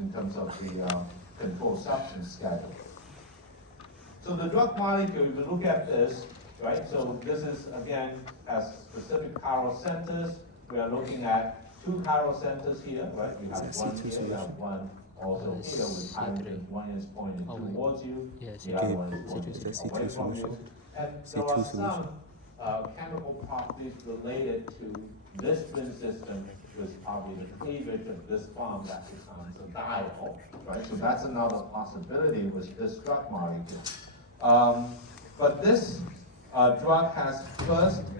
in terms of the controlled substance schedule. So the drug molecule, if you look at this, right, so this is, again, has specific chiral centers. We are looking at two chiral centers here, right? We have one here, we have one also here with hydrogens. One is pointing towards you, the other one is pointing away from you. And there are some chemical properties related to this twin system, which is probably the cleavage of this bond that becomes a diol, right? So that's another possibility with this drug molecule. But this drug has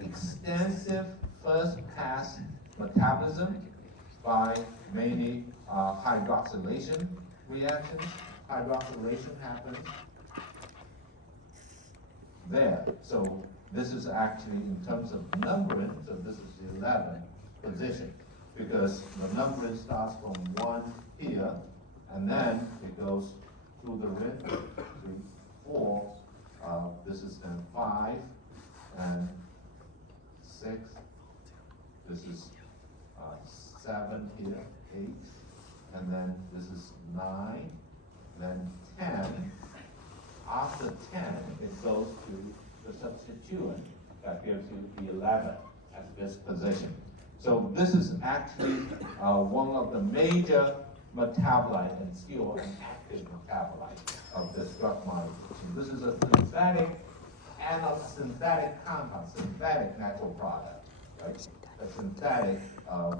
extensive first-pass metabolism by mainly hydroxylation reactions. Hydroxylation happens there. So this is actually, in terms of numbering, so this is the 11th position, because the numbering starts from 1 here, and then it goes through the ring, 3, 4, this is then 5, and 6, this is 7 here, 8, and then this is 9, then 10. After 10, it goes to the substituent that gives you the 11 at this position. So this is actually one of the major metabolite and still an active metabolite of this drug molecule. So this is a synthetic and a synthetic compound, synthetic natural product, right? A synthetic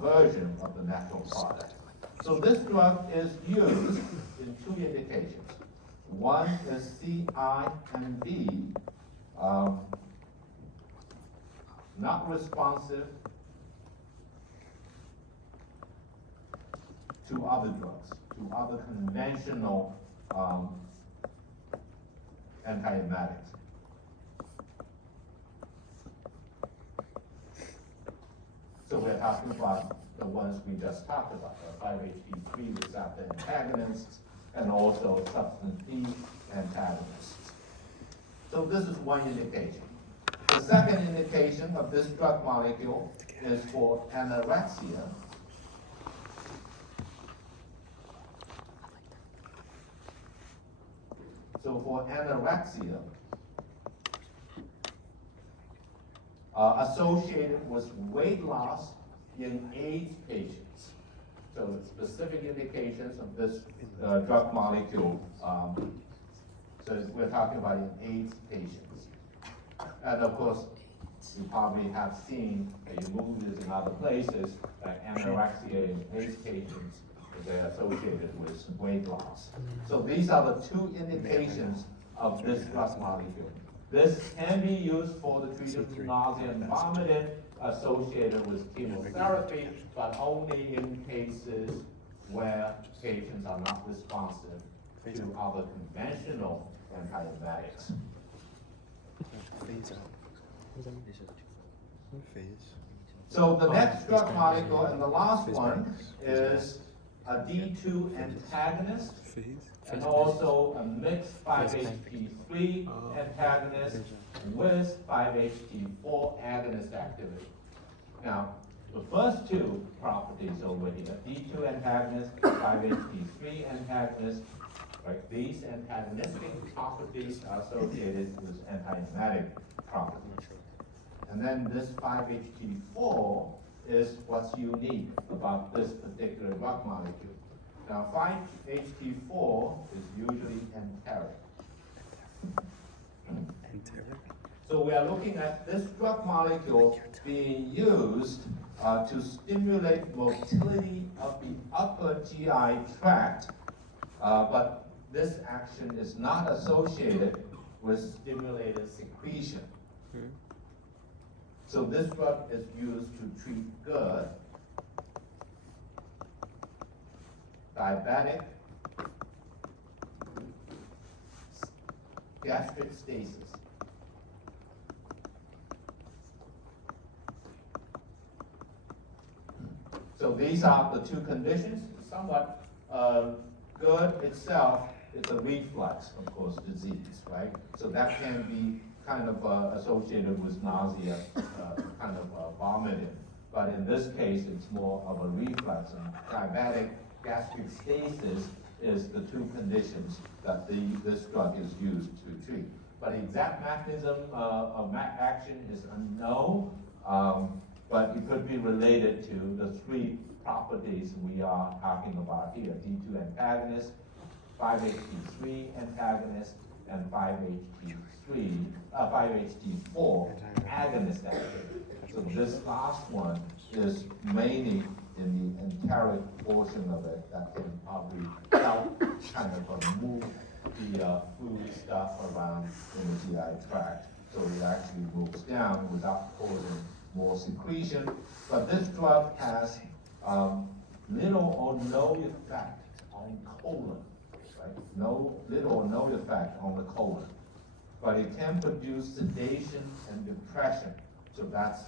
version of the natural product. So this drug is used in 2 indications. One is CINV, not responsive to other drugs, to other conventional antiemetics. So we're talking about the ones we just talked about, the 5-HT3 receptor antagonists, and also substance P antagonists. So this is one indication. The second indication of this drug molecule is for anorexia. So for anorexia, associated with weight loss in AIDS patients. So specific indications of this drug molecule. So we're talking about in AIDS patients. And of course, you probably have seen in movies in other places that anorexia in AIDS patients, they're associated with weight loss. So these are the 2 indications of this drug molecule. This can be used for the treatment of nausea and vomiting associated with chemotherapy, but only in cases where patients are not responsive to other conventional antiemetics. So the next drug molecule, and the last one, is a D2 antagonist, and also a mixed 5-HT3 antagonist with 5-HT4 agonist activity. Now, the first 2 properties over here, D2 antagonist, 5-HT3 antagonist, right? These antagonistic properties are associated with antiemetic properties. And then this 5-HT4 is what's unique about this particular drug molecule. Now, 5-HT4 is usually enteric. So we are looking at this drug molecule being used to stimulate motility of the upper GI tract, but this action is not associated with stimulated secretion. So this drug is used to treat GERD, diabetic, gastric stasis. So these are the 2 conditions. Somewhat GERD itself is a reflux, of course, disease, right? So that can be kind of associated with nausea, vomiting. But in this case, it's more of a reflux. And diabetic gastric stasis is the two conditions that this drug is used to treat. But the exact mechanism of action is unknown, but it could be related to the three properties we are talking about here: D2 antagonist, 5-HT3 antagonist, and 5-HT4 agonist activity. So this last one is mainly in the enteric portion of it that can probably help kind of move the fluid stuff around in the GI tract. So it actually moves down without causing more secretion. But this drug has little or no effect on colon, right? Little or no effect on the colon. But it can produce sedation and depression. So that's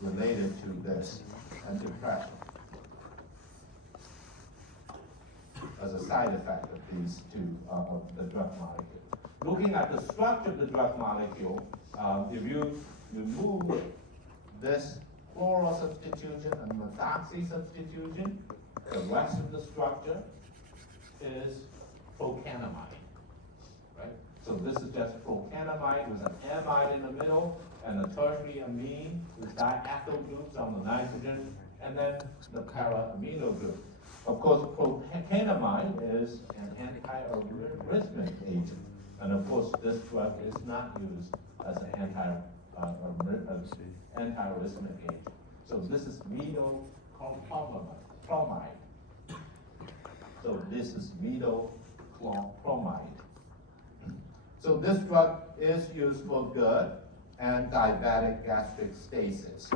related to this, and depression as a side effect of these two, of the drug molecule. Looking at the structure of the drug molecule, if you remove this chloral substitution and methoxy substitution, the rest of the structure is procanamide, right? So this is just procanamide with an amide in the middle and a tertiary amine with diethyl groups on the nitrogen, and then the para-amino group. Of course, procanamide is an antiarrhythmic agent, and of course, this drug is not used as an antiarrhythmic agent. So this is vidoclomide. So this is vidoclomide. So this drug is used for GERD and diabetic gastric stasis.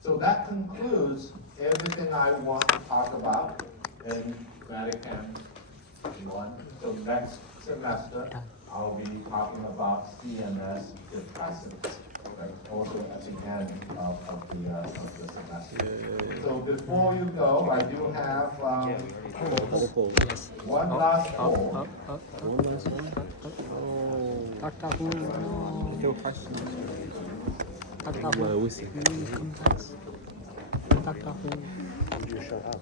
So that concludes everything I want to talk about in Medichem 1. So next semester, I'll be talking about CNS depressants, right? Also at the end of the semester. So before you go, I do have one last poll. Would you shut up?